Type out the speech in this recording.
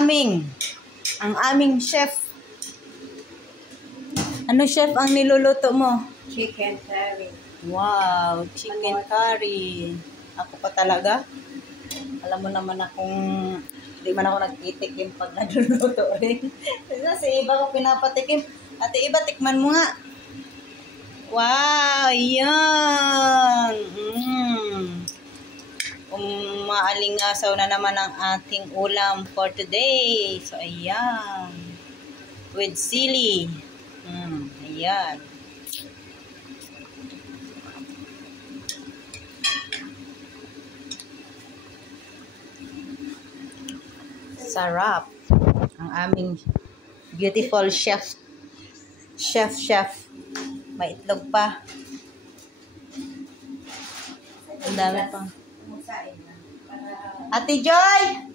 aming chef. Ano chef ang niluluto mo? Chicken curry. Wow, chicken curry. Ako pa talaga. Alam mo naman akong hindi man ako nagtitikim pag nagluluto rin. Kasi iba ko pinapatikim. Ate iba, tikman mo nga. Wow, yan. Umaalingasaw na naman ang ating ulam for today. So, ayan. With sili. Ayan. Sarap. Ang aming beautiful chef. May itlog pa. Ang dami pa. Ate Joy!